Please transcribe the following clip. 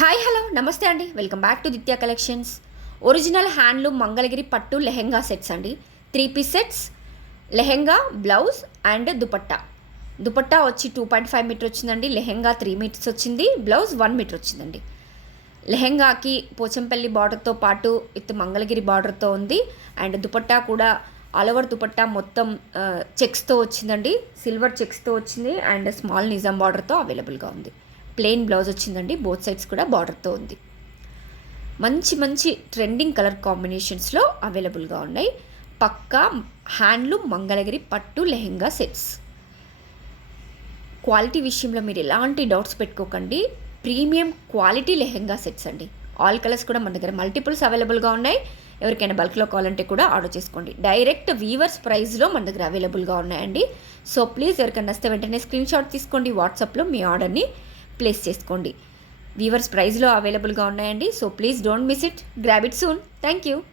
Hi hello నమస్తే అండి, welcome back to Ditya collections. Original handloom Mangalagiri పట్టు లెహెంగా సెట్స్ అండి. 3 piece sets, lehenga, blouse and dupatta. Dupatta వచ్చి 2.5 మీటర్ వచ్చిందండి. లెహెంగా 3 మీటర్స్ వచ్చింది. బ్లౌజ్ 1 మీటర్ వచ్చిందండి. లెహెంగాకి పోచంపల్లి బార్డర్తో పాటు విత్ మంగళగిరి బార్డర్తో ఉంది. అండ్ దుపట్టా కూడా ఆల్ ఓవర్ దుపట్టా మొత్తం చెక్స్తో వచ్చిందండి. సిల్వర్ చెక్స్తో వచ్చింది అండ్ స్మాల్ నిజాం బార్డర్తో అవైలబుల్గా ఉంది. ప్లెయిన్ బ్లౌజ్ వచ్చిందండి. బోత్ సైడ్స్ కూడా బార్డర్తో ఉంది. మంచి మంచి ట్రెండింగ్ కలర్ కాంబినేషన్స్లో అవైలబుల్గా ఉన్నాయి. పక్కా హ్యాండ్లూమ్ మంగళగిరి పట్టు లెహెంగా సెట్స్. క్వాలిటీ విషయంలో మీరు ఎలాంటి డౌట్స్ పెట్టుకోకండి. ప్రీమియం క్వాలిటీ లెహెంగా సెట్స్ అండి. ఆల్ కలర్స్ కూడా మన దగ్గర మల్టిపుల్స్ అవైలబుల్గా ఉన్నాయి. ఎవరికైనా బల్క్లో కావాలంటే కూడా ఆర్డర్ చేసుకోండి. డైరెక్ట్ వీవర్స్ ప్రైస్లో మన దగ్గర అవైలబుల్గా ఉన్నాయండి. సో ప్లీజ్ ఎవరికైనా వస్తే వెంటనే స్క్రీన్ షాట్ తీసుకోండి. వాట్సాప్లో మీ ఆర్డర్ని ప్లేస్ చేసుకోండి. వీవర్స్ ప్రైస్లో అవైలబుల్గా ఉన్నాయండి. So please don't miss it. Grab it soon. Thank you.